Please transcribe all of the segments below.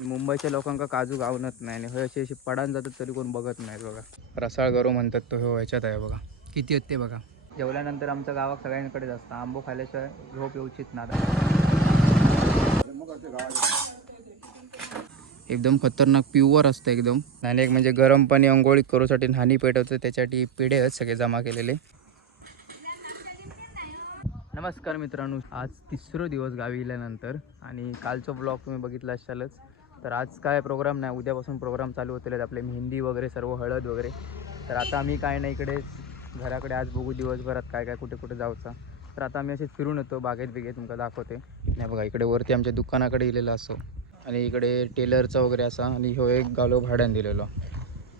मुंबईच्या लोकांका काजू गावनत नाही आणि हे अशी पडान जातात तरी कोण बघत नाही बघा. रसाळ गरो म्हणतात तो हो ह्याच्यात आहे बघा. किती आहेत ते बघा. जेवल्यानंतर आमच्या गावात सगळ्यांकडेच असतं आंबो खाल्ल्याशिवाय झोप येऊचित ना. एकदम खतरनाक प्युअर असतं एकदम. आणि एक म्हणजे गरम पाणी अंघोळी करूसाठी हानी पेटवतं त्याच्यासाठी पिढे आहेत सगळे जमा केलेले. नमस्कार मित्रांनो, आज तिसरा दिवस गावी गेल्यानंतर आणि कालचा ब्लॉग तुम्ही बघितला असालच. तर आज काय प्रोग्राम नाही, उद्यापासून प्रोग्राम चालू होतील आपले मेहंदी वगैरे सर्व हळद वगैरे. तर आता आम्ही काय नाही इकडेच घराकडे आज बघू दिवसभरात काय काय कुठे कुठे जाऊचा. तर आता आम्ही असेच फिरून येतो बागेत बिगेत तुमका दाखवते. नाही बघा इकडे वरती आमच्या दुकानाकडे गेलेलं असो आणि इकडे टेलरचा वगैरे असा आणि हो एक गालो भाड्यान दिलेलो.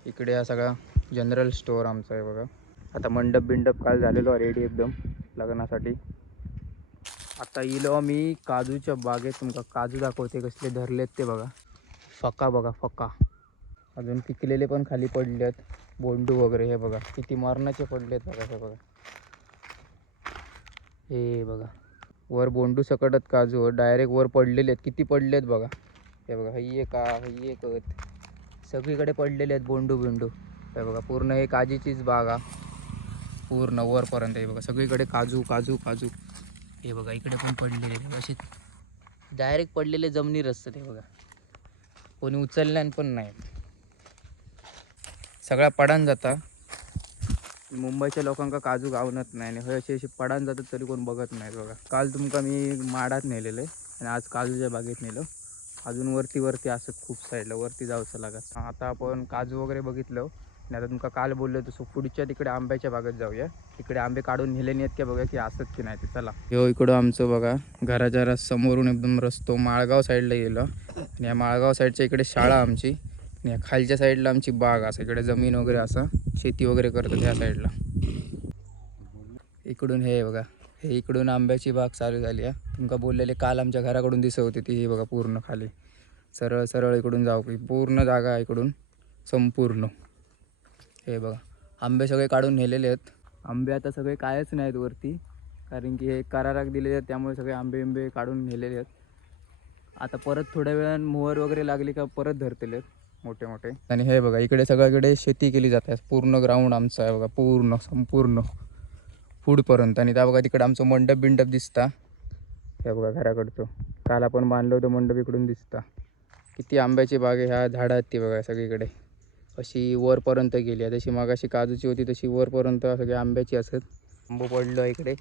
इकडे हा सगळा जनरल स्टोअर आमचा आहे बघा. आता मंडप बिंडप काल झालेलो रेडी एकदम लग्नासाठी. आता इलो मी काजूच्या बागेत तुमका काजू दाखवते कसले धरलेत ते बघा. फका बघा फका अजून पिकलेले पण खाली पडलेत. बोंडू वगैरे हे बघा किती मरणाचे पडलेत बघा. हे बघा हे बघा वर बोंडू सकटत काजू डायरेक्ट वर पडलेले आहेत. किती पडलेत बघा. हे बघा ही एक ही एक सगळीकडे पडलेले आहेत बोंडू बिंडू. हे बघा पूर्ण हे काजीचीच बाग हा पूर्ण वरपर्यंत. हे बघा सगळीकडे काजू काजू काजू. हे बघा इकडे पण पडलेले असे डायरेक्ट पडलेले जमिनीर असतात. हे बघा कोणी उचलल्यान पण नाही, सगळा पडान जाता. मुंबईच्या लोकांका काजू गावनत नाही आणि हे असे पडान जातात तरी कोण बघत नाही बघा. काल तुमका मी माडात नेलेले आणि आज काजूच्या बागेत नेलं. अजून वरती असत खूप साईडला वरती जाऊचं लागत. आता आपण काजू वगैरे बघितलं आणि आता तुमका काल बोललो तसं पुढच्या तिकडे आंब्याच्या बागेत जाऊया. तिकडे आंबे काढून नेले नाहीत का बघा की असत की नाही ते. चला हो इकडं आमचं बघा घराच्या समोरून एकदम रस्तो माळगाव साईडला गेलो आणि या माळगाव साईडच्या इकडे शाळा आमची आणि खालच्या साईडला आमची बाग असं इकडे जमीन वगैरे असं शेती वगैरे करतात ह्या साईडला. इकडून हे बघा हे इकडून आंब्याची बाग चालू झाली आहे. तुमका बोललेले काल आमच्या घराकडून दिसत होती ती. हे बघा पूर्ण खाली सरळ सरळ इकडून जाऊ की पूर्ण जागा इकडून संपूर्ण. हे बघा आंबे सगळे काढून नेलेले आहेत. आंबे आता सगळे कायच नाहीत वरती कारण की हे कराराक दिलेले आहेत त्यामुळे सगळे आंबे काढून नेलेले आहेत. आता परत थोड्या वेळानं मोहर वगैरे लागली का परत धरतील मोठे मोठे. आणि हे बघा इकडे सगळीकडे शेती केली जाते. पूर्ण ग्राउंड आमचं आहे बघा पूर्ण संपूर्ण पुढपर्यंत. आणि त्या बघा तिकडे आमचं मंडप बिंडप दिसता. हे बघा घराकडचं काल आपण बांधलं होतं मंडप इकडून दिसता. किती आंब्याची बाग आहे, ह्या झाडं आहेत ती बघा सगळीकडे अशी वरपर्यंत गेली आहे. जशी मागाशी काजूची होती तशी वरपर्यंत सगळी आंब्याची असत. आंबो पडलं इकडे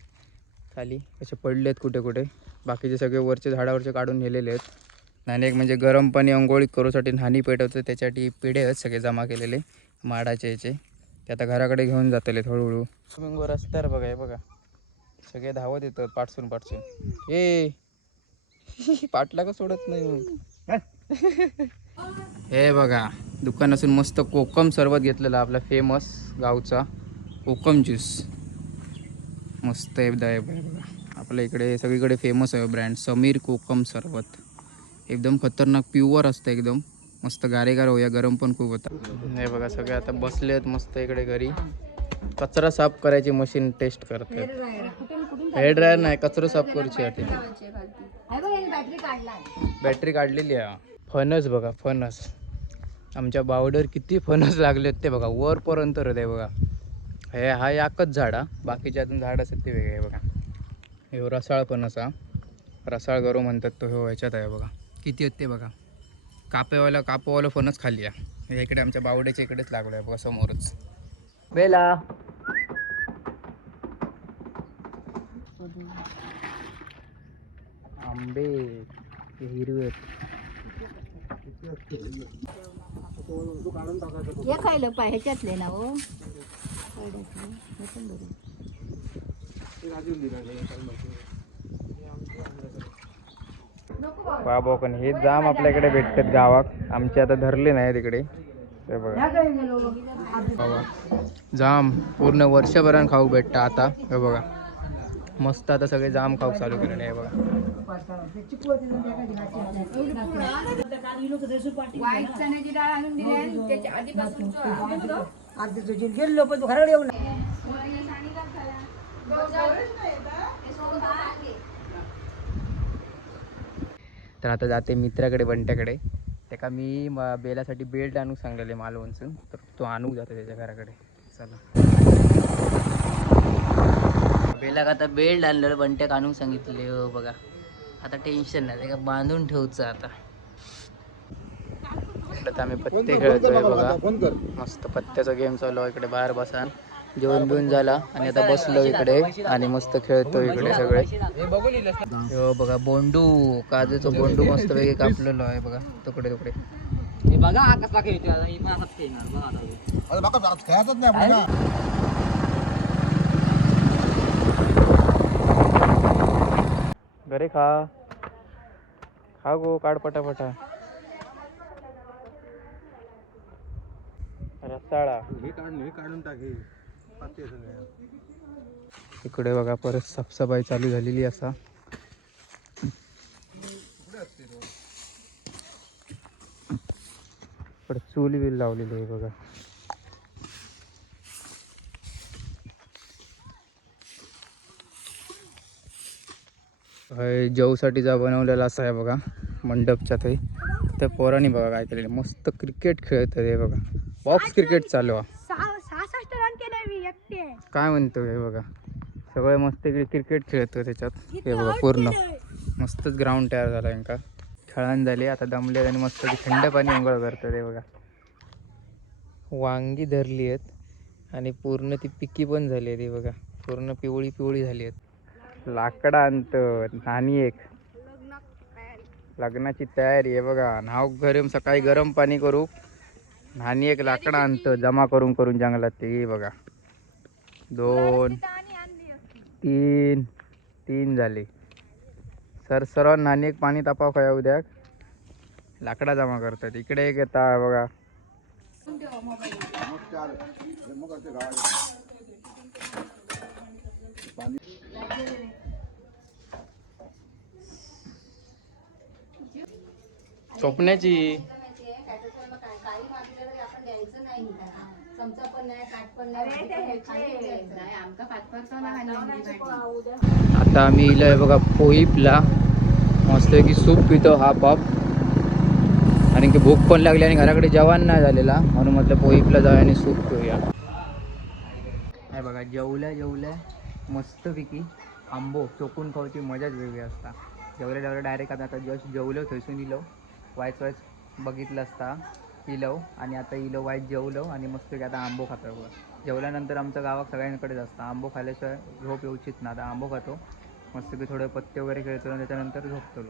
खाली असे पडलेत कुठे कुठे. बाकीचे सगळे वरचे झाडावरचे काढून नेलेले आहेत. आणि एक म्हणजे गरम पाणी अंघोळी करूसाठी हानी पेटवतं त्याच्यासाठी पिढे आहेत सगळे जमा केलेले माडाचे याचे. ते आता घराकडे घेऊन जातले हळूहळू. स्विमिंग रस्त्यावर बघा हे बघा सगळे धावत येतात पाठसून हे पाटला का सोडत नाही. हे बघा दुकानातून मस्त कोकम सरबत घेतलेला आपला फेमस गावचा कोकम ज्यूस. मस्त एकदा आहे बघा आपल्या इकडे सगळीकडे फेमस आहे ब्रँड समीर कोकम सरबत. एकदम खतरनाक प्युअर असतं एकदम मस्त गारेगार होया. गरम पण खूप होता. हे बघा सगळे आता बसले आहेत मस्त इकडे घरी. कचरा साफ करायची मशीन टेस्ट करतात. हेअर ड्रायर नाही कचरा साफ करूची आहे. बॅटरी काढलेली आहे. फणस बघा फणस आमच्या बावडर किती फणस लागलेत ते बघा वरपर्यंत आहे बघा. हे हा एकच झाड हा, बाकीचे अजून झाड असतात ते वेगळे. बघा हे रसाळ फणस हा रसाळ गरो म्हणतात तो हो ह्याच्यात आहे बघा. किती आहेत ते बघा. कापेवाला फणस खाली आहे. इकडे आमच्या बावड्याच्या इकडेच लागलो आहे बघा समोरच. बेला आंबे हिरवे हे खायला पाय ह्याच्यातले ना हो. बाबा पण हे जाम आपल्याकडे भेटतात गावात. आमचे आता धरले नाही तिकडे. हे बघा बाबा जाम पूर्ण वर्षभरान खाऊ भेटतं आता. हे बघा मस्त आता सगळे जाम खाऊ चालू केले. हे बघा वाईट चण्याची डाळ आणून दिली आणि त्याच्या आधीपासून आधी तुझी गेलो पण तू घराकडे येऊ ना. तर आता जाते मित्राकडे बंट्याकडे. त्याका मी बेलासाठी बेल्ट आणू सांगलेले मालवणसून, तर तो आणू जातो त्याच्या घराकडे. चला बेलाक आता बेल्ट आणलेलं बंट्याक आणून सांगितले. हो बघा आता टेन्शन नाही, त्याला बांधून ठेवचं आता. इकडे आम्ही पत्ते खेळतोय बघा, मस्त पत्त्याचा गेम चालू आहे इकडे बाहेर बसा. जेवण बिवून झाला आणि आता बसलो इकडे आणि मस्त खेळतो इकडे सगळे. हो बघा बोंडू, काजूचं बोंडू मस्त वेगळे कापलेलो आहे बघा, तुकडे तुकडे. बघा कसला खेळतो घरे खा खा गो, काढ पटापटा. रसाळा काढून टाके. इकडे बघा परत साफसफाई चालू झालेली असा. इकडे चूल बिल लावलेली आहे बघा. जेवसाठीचा बनवलेला असा आहे बघा मंडपच्या ते. त्या पोरांनी बघा काय केलेलं, मस्त क्रिकेट खेळत आहे बघा. बॉक्स क्रिकेट चालू आहे. 66 रन केले मी एकटे. काय म्हणतो हे बघा, सगळे मस्त क्रिकेट खेळतो त्याच्यात. हे बघा पूर्ण मस्तच ग्राउंड तयार झाला यांका. खेळान झाले आता दमले आणि मस्त थंड पाणी अंघोळ करतात हे बघा. वांगी धरली आहेत आणि पूर्ण ती पिकी पण झाली आहे ती बघा, पूर्ण पिवळी पिवळी झाली आहेत. लाकडा आणतं नाणी एक लग्नाची तयारी आहे बघा. नाव गरम सकाळी गरम पाणी करू, नाणी एक लाकडा आणतं जमा करून करून जंगलात. ते बघा 2 3 3 झाले. सर्व नाणी एक पाणी तापाव खाया उद्या लाकडा जमा करतात. इकडे एक येता बघा. स्वप्नाची आता आम्ही इलाय बघा पोईपला मस्त की सूप पितो हा पाप. आणि की भूक पण लागली आणि घराकडे जेवण नाही झालेला, म्हणून म्हटलं पोईपला जाऊया आणि सूप पिऊया. हे बघा जेवल्या मस्तपैकी आंबो चोकून खाऊची मजाच वेगळी असता. जेवल्या डायरेक्ट आता जस्ट जेवलो थंयसून इलो वायच बघितलं असता इलो आणि आता इलो वाईट जेवलो आणि मस्तपैकी आता आंबो खातो बघा. जेवल्यानंतर आमच्या गावात सगळ्यांकडेच असतं आंबो खाल्ल्याशिवाय झोप येऊचित ना. आता आंबो खातो मस्तपैकी, थोडे पत्ते वगैरे खेळतो आणि त्याच्यानंतर झोपतो.